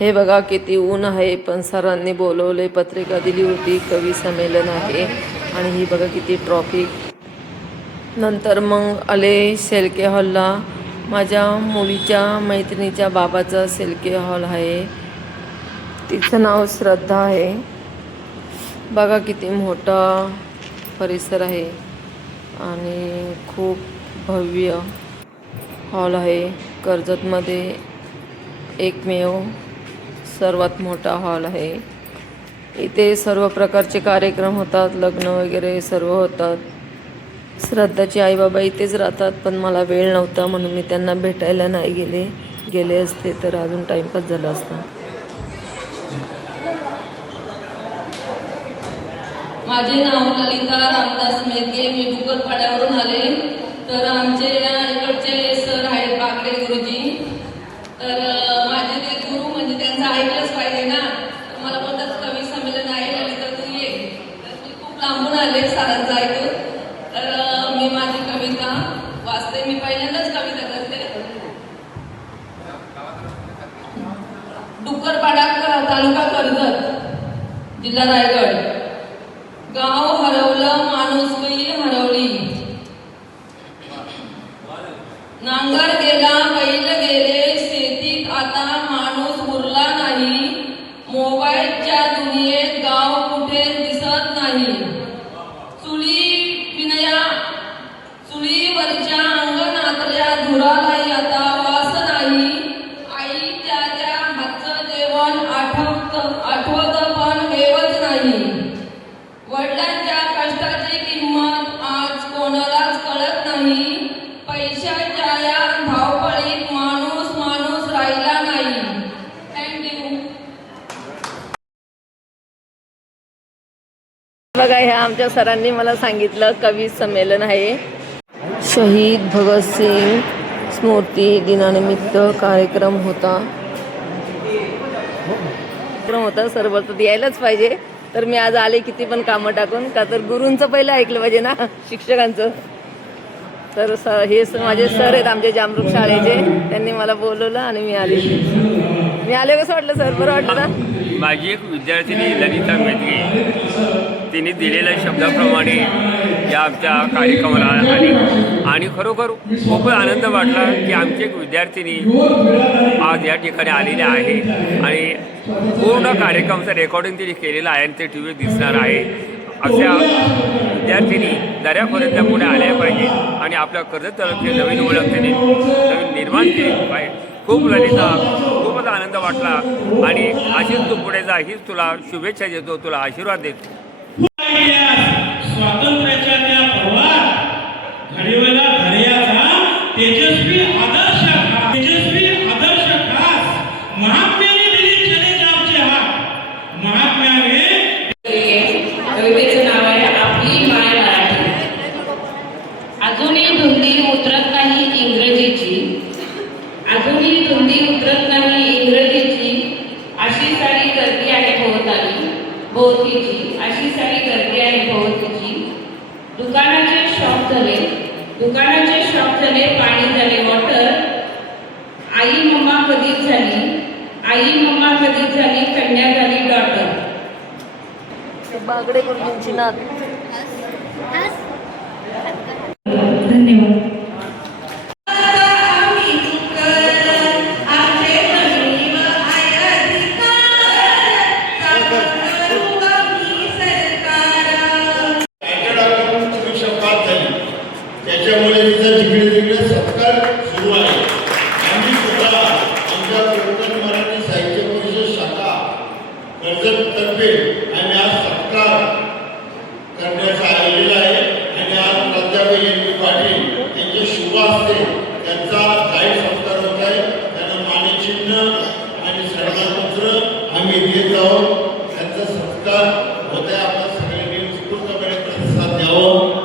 हे बघा किती ऊन आहे, पण सरांनी बोलवले, पत्रिका दिली होती, कवी संमेलन आहे. आणि ही बघा किती ट्रॉफिक. नंतर मग आले सेलके हॉलला. माझ्या मुलीच्या मैत्रिणीच्या बाबाचा सेलके हॉल आहे, तिचं नाव श्रद्धा आहे. बघा किती मोठा परिसर आहे आणि खूप भव्य हॉल आहे. कर्जतमध्ये एकमेव सर्वात मोठा हॉल आहे. इथे सर्व प्रकारचे कार्यक्रम होतात, लग्न वगैरे सर्व होतात. श्रद्धाचे आईबाबा इथेच राहतात, पण मला वेळ नव्हता म्हणून मी त्यांना भेटायला नाही गेले असते तर अजून टाईमपास झाला असता. माझे नाव ललिता रामदास मेघे, मी डुकरपाड्यावरून आले. तर आमचे इकडचे सर आहेत बागडे गुरुजी. तर माझे ते गुरु म्हणजे त्यांचं ऐकलंच पाहिजे ना. तर मला बोलतात कवी संमेलन आहे ललिता तू ये. तर मी खूप लांबून आले सरांचं ऐकून. तर मी माझी कविता वाचते. मी पहिल्यांदाच कविता करते. डुकरपाडा तालुका कर्जत जिल्हा रायगड. गाव हरवलं माणुसकी हरवली. नांगर गेला बैल गेले शेतीत आता माणूस उरला नाही. मोबाईलच्या दुनियेत गाव कुठे दिसत नाही. चुलीवरच्या अंगणातल्या धुरालाही आता वास नाही. आईच्या त्या हातचं जेवण आठवत पण घेवत नाही. वडिलांच्या कष्टाची किंमत आज कोणालाच कळत नाही. पैशाच्या या धावपळीत माणूस राहिला नाही. थँक्यू. बघा, ह्या आमच्या सरांनी मला सांगितलं कवी संमेलन आहे. शहीद भगतसिंग स्मृती दिनानिमित्त कार्यक्रम होता. सर बोलतात यायलाच पाहिजे. तर मी आज आले किती पण कामं टाकून, का तर गुरूंचं पहिलं ऐकलं पाहिजे ना, शिक्षकांचं. तर हे माझे सर आहेत आमच्या जामरूक शाळेचे. त्यांनी मला बोलवलं आणि मी आले. कसं वाटलं सर? बरं वाटलं ना? माझी एक विद्यार्थिनी ललिता मेघे, तिने दिलेल्या शब्दाप्रमाणे या आमच्या कार्यक्रमाला आली आणि खरोखर खूप आनंद वाटला की आमची एक विद्यार्थिनी आज या ठिकाणी आलेली आहे. आणि पूर्ण कार्यक्रमाचं रेकॉर्डिंग तिने केलेलं आहे आणि ते टी व्हीवर दिसणार आहे. अशा विद्यार्थिनी दऱ्यापर्यंत पुढे आल्या पाहिजे आणि आपल्या कर्जत तालुक्याची नवीन ओळख त्यांनी नवीन निर्माण केली पाहिजे. खूप ललिता, खूपच आनंद वाटला आणि अशीच तू पुढे जा, हीच तुला शुभेच्छा देतो, तुला आशीर्वाद देतो. स्वातंत्र्याच्या त्या पर्वात घडीवला घड्याचा तेजस्वी आदर्श महात्म्याने दिली चले जावचे हात. महात्म्याने कवितेचं नाव आहे आपली माय मराठी. अजूनही धुंदी उतरत नाही इंग्रजीची. अजूनही धुंदी उतरत नाही इंग्रजीची. अशी सारी गर्दी आहे भोवतीची. अशी सारी गर्दी आहे भोवतीची. दुकानाचे शॉप झाले पाणी झाले वॉटर. आई मम्मा कधीच झाली कन्या झाली डॉटर. बागडे गुरुजींची नात. धन्यवाद. त्याच्यामुळे तिचा जिकडे सत्कार सुरू आहे. आम्ही सुद्धा आमच्या कोकण मराठी साहित्य परिषद शाखा कर्जततर्फे आम्ही आज सत्कार करण्याचा आलेला आहे. आणि आज प्राध्यापक एन. पाटील यांचे शुभ हस्ते त्यांचा जाहीर सत्कार होत आहे. त्यांना मानचिन्ह आणि सन्मानपत्र आम्ही देत आहोत. त्यांचा सत्कार होत आहे. आपण सगळ्यांनी उत्स्फूर्तपणे प्रतिसाद द्यावा.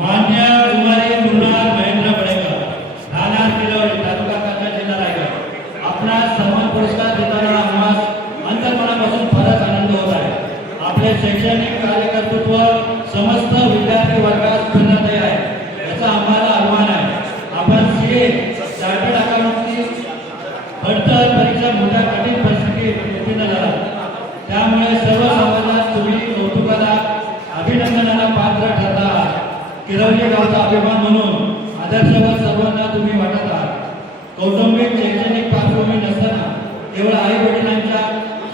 मान्य कुमारी मृणाल महेंद्र बडेकर, राहणार किल्लावली, तालुका कर्जत, जिल्हा रायगड. आपला सन्मान पुरस्कार देताना आम्हाला अंतर्मनापासून फारच आनंद होत आहे. आपले शैक्षणिक कार्यकर्तृत्व समस्त विद्यार्थी वर्गात प्रेरणादायी आहे, याचा आम्हाला अभिमान आहे. आपण CA चार्टर्ड अकाउंटंटची परीक्षा मोठ्या कठीण केवळ आई वडिलांच्या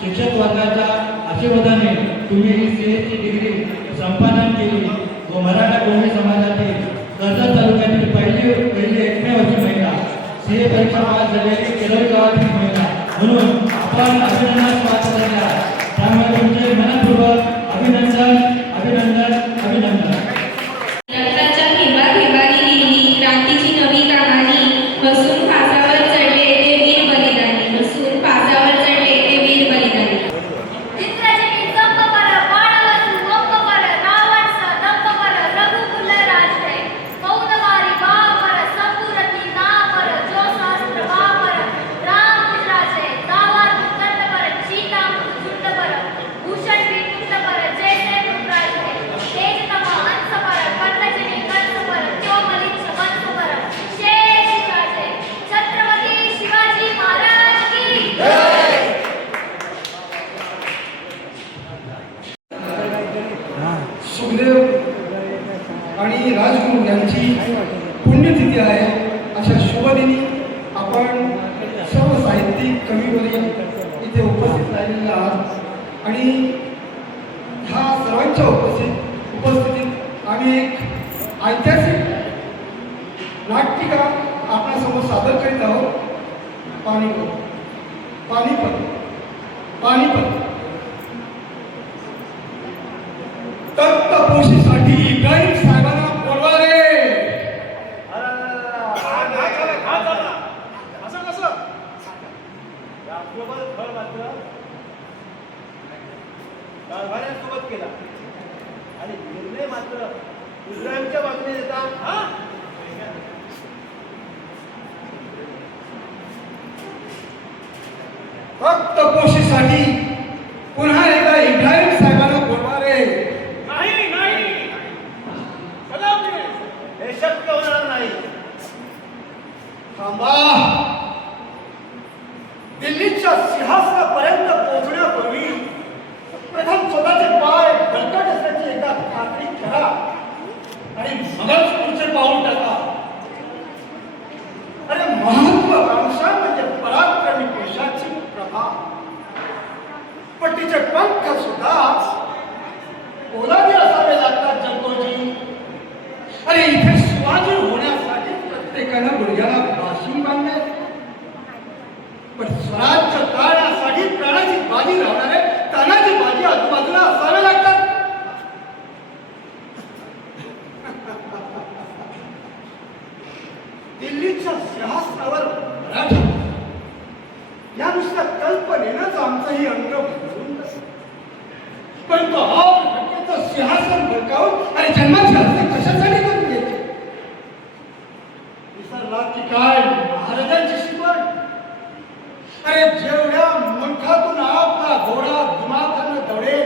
शिक्षक वर्गाच्या आशीर्वादाने तुम्ही ही सीएची डिग्री संपादन केली व मराठा कोळी समाजातील कर्जत तालुक्यातील पहिली एकमेव अशी महिला सीए परीक्षा पास झालेली केरळ गावातील महिला म्हणून आपण अभिनंदनास पात्र झाला. त्यामुळे तुमचे मनपूर्वक अभिनंदन अभिनंदन अभिनंदन. रक्ताच्या हिबाहिबानी लिहिली क्रांतीची नवी कहाणी बसून फासावर चढले ते वीर बलिदानी बसून फासावर चढले ते वीर बलिदानी. चित्राची जंप पर बाणवसू वंप पर रावणस दंप पर रघुकुल राजते मौनवारी बापर संपुरती नापर जो शास्त्र वापर राम गुजराचे दावार मुकंद पर सीता झुंड पर भूषण विटुंड पर जैसे पुत्राचे तेज तमा अंश पर कर्णजनी कंस पर त्योमलिच्छ वंश पर शेष राजे छत्रपती शिवाजी महाराज की सुखदेव आणि राजगुरू यांची पुण्यतिथी आहे. अशा शुभदिनी आपण सर्व साहित्यिक कवीवरी इथे उपस्थित राहिलेले आहात आणि ह्या सर्वांच्या उपस्थितीत आम्ही एक ऐतिहासिक नाटिका आपल्यासमोर सादर करीत आहोत. पानिपत पानिपत पानिपत. तख्तपोशीसाठी इब्राहिम साहेबांना बोलवा रे. असं कसं राष्ट्रपती फळ मात्र कारभाऱ्यांसोबत केला आणि निर्णय मात्र इस्रायलच्या बाजूने देता. तख्तपोशीसाठी पुन्हा एकदा इब्राहिम साहेबांना बोलवा रे. नाही नाही कदापि हे शक्य होणार नाही. थांबा. दिल्लीच्या सिंहासनापर्यंत पोहोचण्यापूर्वी प्रथम स्वतःचे पाय बळकट असल्याची एकदा खात्री करा आणि मगच पुढचे पाऊल टाका. अरे महत्वाकांक्षा म्हणजे पराक्रमी पेशाची प्रभा. पट्टीचे पंख सुद्धा पोलादी असावे लागतात जगोजी. अरे इथे शिवाजी होण्यासाठी प्रत्येकानं गुडघ्याला बाशिंग बांधले. पण स्वराज्य टाळण्यासाठी प्राणाची बाजी लावणारे तानाची बाजी आजूबाजूला असावे लागतात. दिल्लीच्या सिंहासनावर मराठा या नुसत्या कल्पनेनंच आमचंही अंग भरून बसलं. पण तो हा सिंहासन बळकावून आणि जन्माचे हस्ते कशासाठी करून घ्यायचे. विसरला की काय महाराजांची शिकवण. अरे जेवढ्या मुखातून आपला घोडा दिमाखानं दौडेल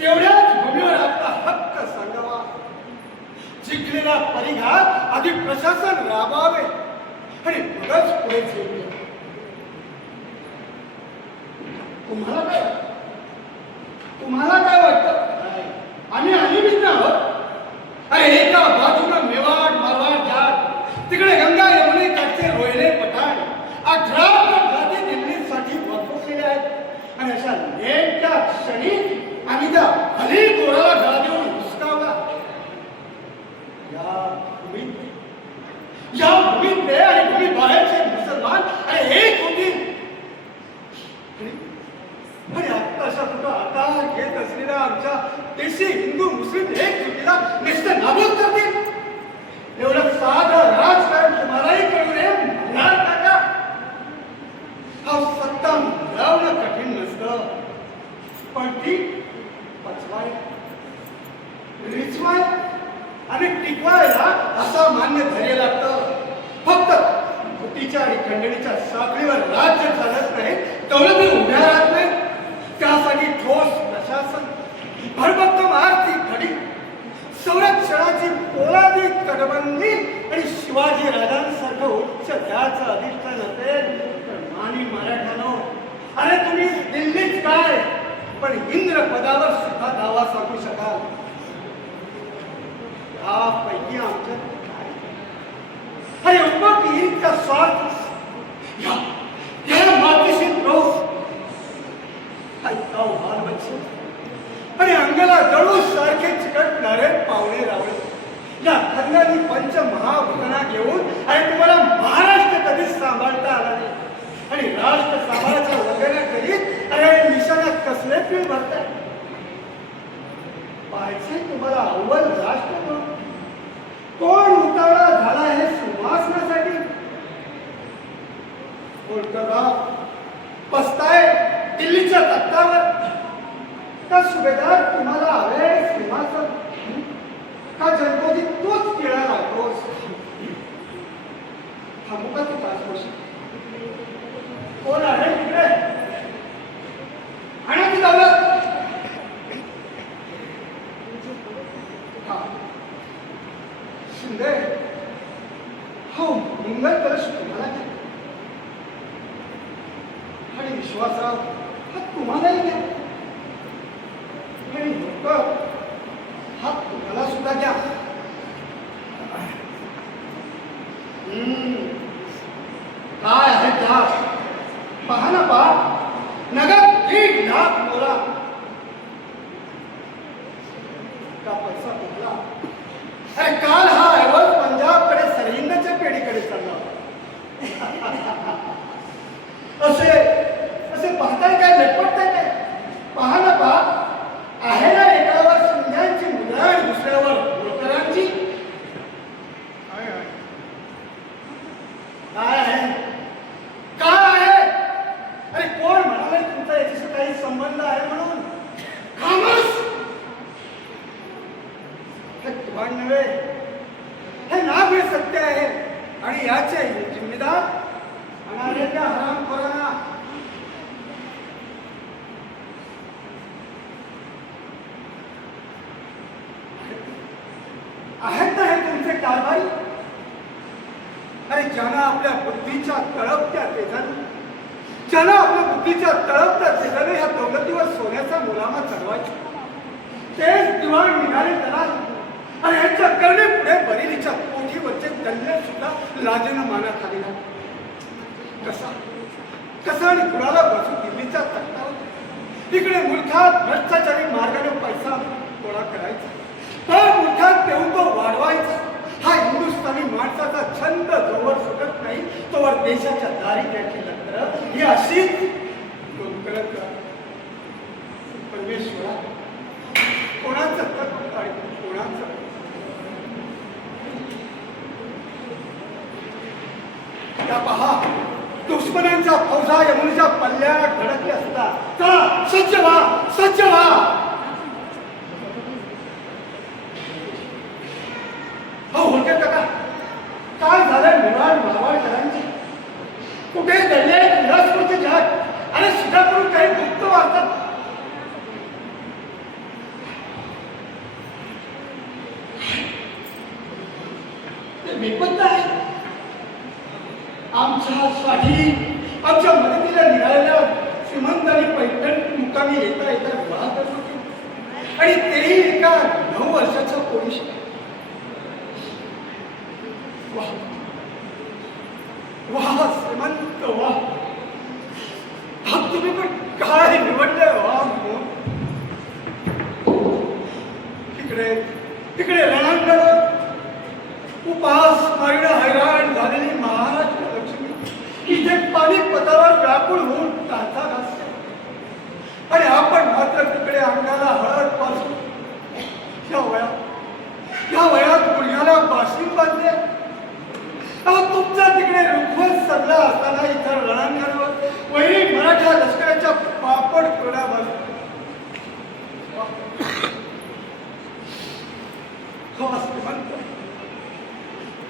तेवढ्याच भूमीवर आपला हक्क सांगावा. जिंकलेला परिघात आधी प्रशासन राबावे आणि मगच पुढे झेलले. तुम्हाला काय वाटतं आम्ही अनिमित्त आहोत. अरे एका बाजूनं मेवाड मारवाड जाट तिकडे गंगा यमुने काठचे रोहिले पठाण 18 जाती दिल्लीसाठी वापरलेले आहेत आणि अशा नेमक्या क्षणी आम्ही त्या अली गोराला गळा देऊन हुसकावला. या भूमीतले आणि भूमी बाहेरचे मुसलमान आणि एक होतील आणि आत्ताशा कुठं आकार घेत असलेल्या आमच्या देशी हिंदू मुस्लिम एकजुटीला नुसतं नाबूद करतील. एवढं साधं राजकारण तुम्हालाही कळू नये म्हणणार टाका. हा सत्ता मिळवणं कठीण नसतं पण ती पचवाय रिचवाय आणि टिकवायला असा मान्य धैर्य लागतं. फक्त फुटीच्या आणि खंडणीच्या साखळीवर राज्य चालत नाही दौलती उभ्या राहत नाही. त्यासाठी ठोस प्रशासन भरभक्कम आर्थिक घडी संरक्षणाची पोलादी तटबंदी आणि शिवाजी राजांसारखं उच्च द्याचं अधिष्ठान असेल तर मानी मराठ्यानो. अरे तुम्ही दिल्लीत काय पण इंद्र पदावर सुद्धा दावा सांगू शकाल. यापैकी आमच्या अरे उपकी इतका स्वार्थ या मातीशी अन्य आणि पंच महाभूतना घेऊन आणि तुम्हाला महाराष्ट्र कधीच सांभाळता आला नाही आणि राष्ट्र सांभाळायचा वगैरे करीत अरे मिशनात कसले पीळ भरताय. पाहिजे तुम्हाला अव्वल राष्ट्र म्हणून कोण उतावळा झाला हे सुवासनासाठी. कोणतं पस्ताय दिल्लीच्या तख्तावर का सुभेदार तुम्हाला हवे सिंहासन का जनपोदी तोच केळा लागतोस. थांबू का तू तासभर. कोण आहे तिकडे आणा ती दौलत. शिंदे हो मंगल कलश तुम्हाला घ्या आणि विश्वासराव हा तुम्हालाही घ्या आणि होकर हा तुम्हाला सुद्धा घ्या. काय आहे त्या पहा ना पा नगद 1 लाख मोला का पैसा कुठला. अरे काल हा ऐवज पंजाबकडे सरहिंदच्या पेढीकडे चालला. असे असे पाहताय काय लटपटताय काय. पहा ना पा आहे ना एकावर शिंद्यांची मुद्रा आणि दुसऱ्यावर होळकरांची. काय आहे काय आहे. अरे कोण म्हणाले तुमचा याच्याशी काही संबंध आहे म्हणून. खामोश. हे तुम्हाला नव्हे हे नाव हे सत्य आहे आणि याचे जिम्मेदार अनार्याच्या हरामखोरांना. आहेत ना हे तुमचे कारभारी. अरे ज्यांना आपल्या बुद्धीच्या तळपत्या तेजाने ज्यांना आपल्या बुद्धीच्या तळपत्या तेजाने ह्या दौलतीवर सोन्याचा मुलामा चढवायचा तेच दिवाण निघाले त्याला. आणि यांच्या करणे पुढे बरेलीच्या कोठीवरचे कन्या सुद्धा लाजेनं मानात आलेला. कसा कसा आणि कुणाला बसू दिल्लीच्या तख्तावर. इकडे मुलखात भ्रष्टाचारी मार्गाने पैसा गोळा करायचा तर मुलखात देऊन तो वाढवायचा. हा हिंदुस्थानी माणसाचा छंद जोवर सुटत नाही तोवर देशाच्या दारी द्यायची लग्न ही अशीच करत परमेश्वरा कोणाचं तत्व आणि कोणाचं. आता पहा दुश्मनांच्या फौजा यमुनेच्या पल्ल्यात धडकले असता. चला सज्ज व्हा सज्ज व्हा. हो होते का काय झालं निवाड मारवाडकरांची. कुठे दडले विलासपूरचे जहाज आणि सिंगापूर काही गुप्त वार्ता. ते बेपत्ता आहे. आमच्यासाठी आमच्या मदतीला निघालेल्या श्रीमंत आणि पैठण मुक्कामी येता येता विवाह करत होते आणि तेही एका 9 वर्षाच्या पोरीशी. वाह वाह श्रीमंत वाह. हा तुम्ही पण काय निवडलंय वाह. इकडे इकडे रणांगण उपास मारणं हैराण झालेली महाराष्ट्र लक्ष्मी इथे पानिपतावर व्याकुळ होऊन ताथा घासते आणि आपण मात्र तिकडे अंगाला हळद पासून या वयात गुडघ्याला बाशिंग बांधले. तुमचा तिकडे रुखवत सगळा असताना इतर रणांगणावर वैरी मराठा लष्कराच्या पापड कोड्या बसल्या.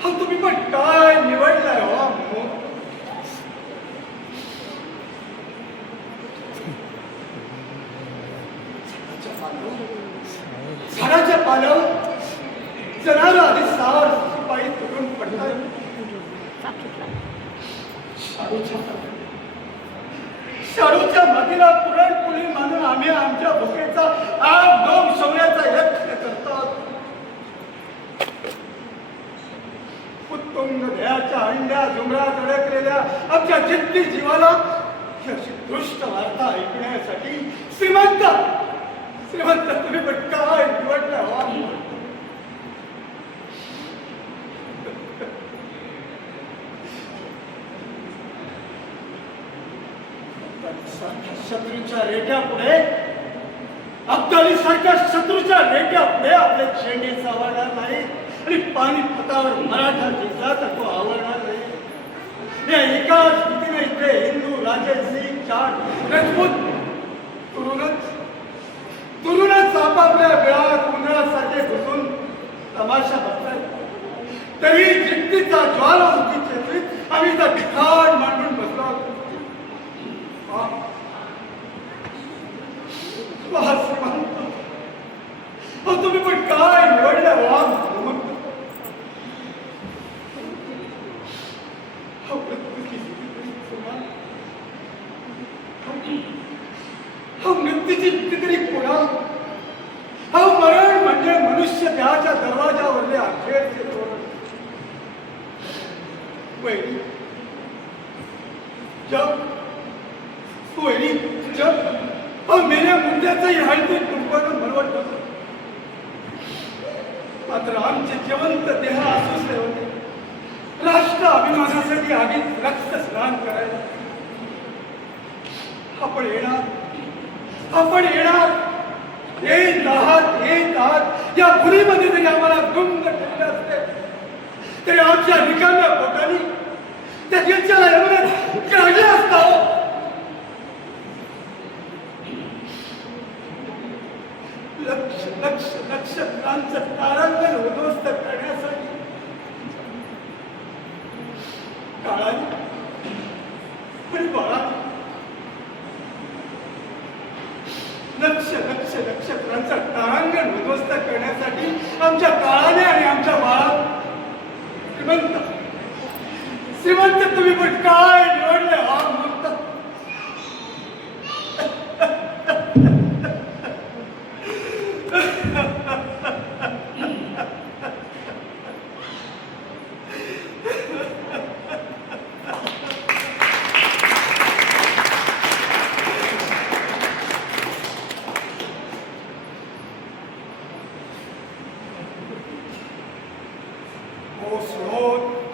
हा तुम्ही पण काय निवडलाय हो. झाडाच्या पाल्यावर जनाला आधी सावर शिपाई तुटून पडतात. शाडूच्या मातीला पुरणपोळी मानून आम्ही आमच्या भुकेचा आग डोम शौर्याचा यत्न करतात. उत्तुंग ध्येयाच्या अंड्या झुमरात अडकलेल्या आमच्या जिद्दी जीवाला ही अशी दुष्ट वार्ता ऐकण्यासाठी श्रीमंत तुम्ही पण काय निवडलं. शत्रूच्या रेट्या पुढे अफगाणी सारख्या शत्रूच्या रेट्या पुढे आपले झेंडे सावरणार नाही आणि पानिपतावर मराठा जिंकला तर तो आवरणार नाही. या एकाच भीतीने इथे हिंदू राजे सिंग जाट राजपूत तुरुणच आपापल्या वेळात उन्हाळ्यासारखे घुसून तमाशा बघतात. तरी जिद्दीचा ज्वालामुखी चेतवीत आम्ही त्या ठिकाण मांडून बसलो. तुम्ही पण काय निवडलं मृत्यूची कितीतरी पुढा हा मरण म्हणजे मनुष्य देहाच्या दरवाजावरले अखेरचे तोरण. वैरी जग मेल्या मुद्द्याचंही हळदी कुंकवानं मरवट होतं. मात्र आमचे जिवंत देह असूच होते राष्ट्र अभिमानासाठी आधीच रक्त स्नान करायला. आपण येणार येत आहात या गुन्हेमध्ये जरी आम्हाला गुंग केले असते तरी आमच्या रिकाम्या पोटाने त्या गिरच्याला एवढं काढलं असतं. नक्षत्रांचं तारांगण उद्ध्वस्त करण्यासाठी काळाने आणि बाळाने नक्षत्रांचं तारांगण उद्ध्वस्त करण्यासाठी आमच्या काळाने आणि आमच्या बाळात श्रीमंत तुम्ही पण काय निवडले हा मुहूर्त.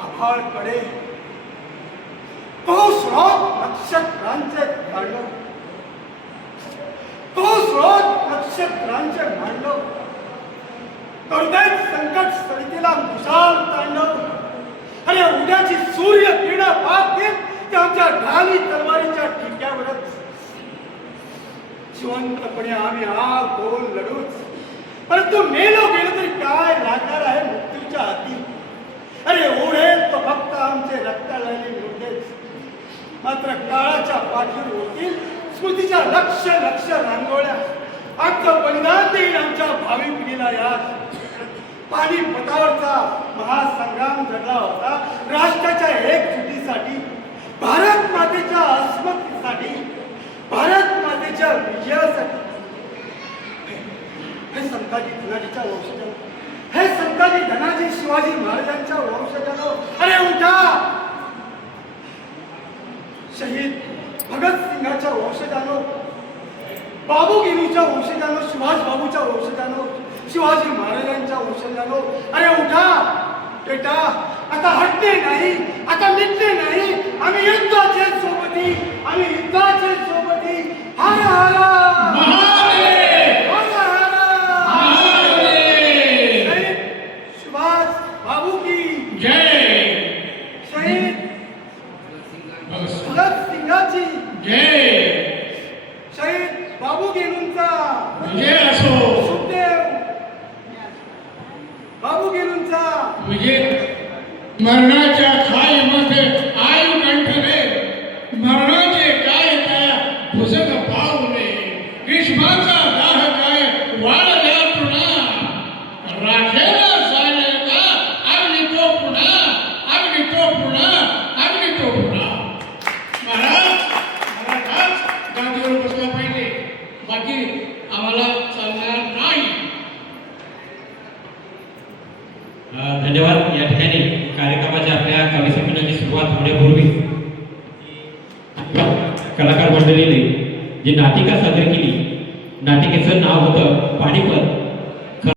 आभाळकडे तो स्रोत नक्षत्रांचे काढलो. तो स्रोत नक्षत्रांचे मांडलो. दुर्दैव संकट स्थळीला विशाल तांडव. अरे उद्याची सूर्य किरणा पाहतील ते आमच्या ढाली तलवारीच्या ठिक्यावरच. जिवंतपणे आम्ही आग बोल लढूच परंतु मेलो गेलो तरी काय लागणार आहे मृत्यूच्या हाती. अरे उडेल तो फक्त आमचे रक्ताळलेले मुर्देच. मात्र काळाच्या पाठीवर होतील स्मृतीच्या लक्ष रांगोळ्या. आमचं बलिदान देईल आमच्या भावी पिढीला याद. पानिपतावरचा महासंग्राम घडला होता राष्ट्राच्या एकजुटीसाठी, भारत मातेच्या अस्मितेसाठी, भारत मातेच्या विजयासाठी. हे संताजी धनाजीच्या वंशजांनो, हे संताजी धनाजी शिवाजी महाराजांच्या वंशजांनो, अरे उठा. शहीद भगतसिंगाच्या वंशजांनो, बाबू गेनूच्या वंशजांनो, सुभाष बाबूच्या वंशजांनो, शिवाजी महाराजांच्या वंशजांनो, अरे उठा बेटा. आता हटणे नाही, आता मिटणे नाही. आम्ही युद्धाचे सोबती, आम्ही युद्धाचे सोबती. हर हर मरणाच्या खाईमध्ये आयु कंठले, मरणाचे काय त्या भुजग पावले, ग्रीष्माचा दाह काय वाळल्या पुन्हा, राखेला जाणे का अग्नी तो पुन्हा, अग्नी तो पुन्हा, अग्नी तो पुन्हा. महाराज गादीवर बसला पाहिजे, बाकी आम्हाला चालणार नाही. धन्यवाद. या ठिकाणी कार्यक्रमाच्या आपल्या कवी संमेलनाची सुरुवात होण्यापूर्वी कलाकार मंडळीने जी नाटिका सादर केली, नाटिकेचं नाव होतं पानिपत.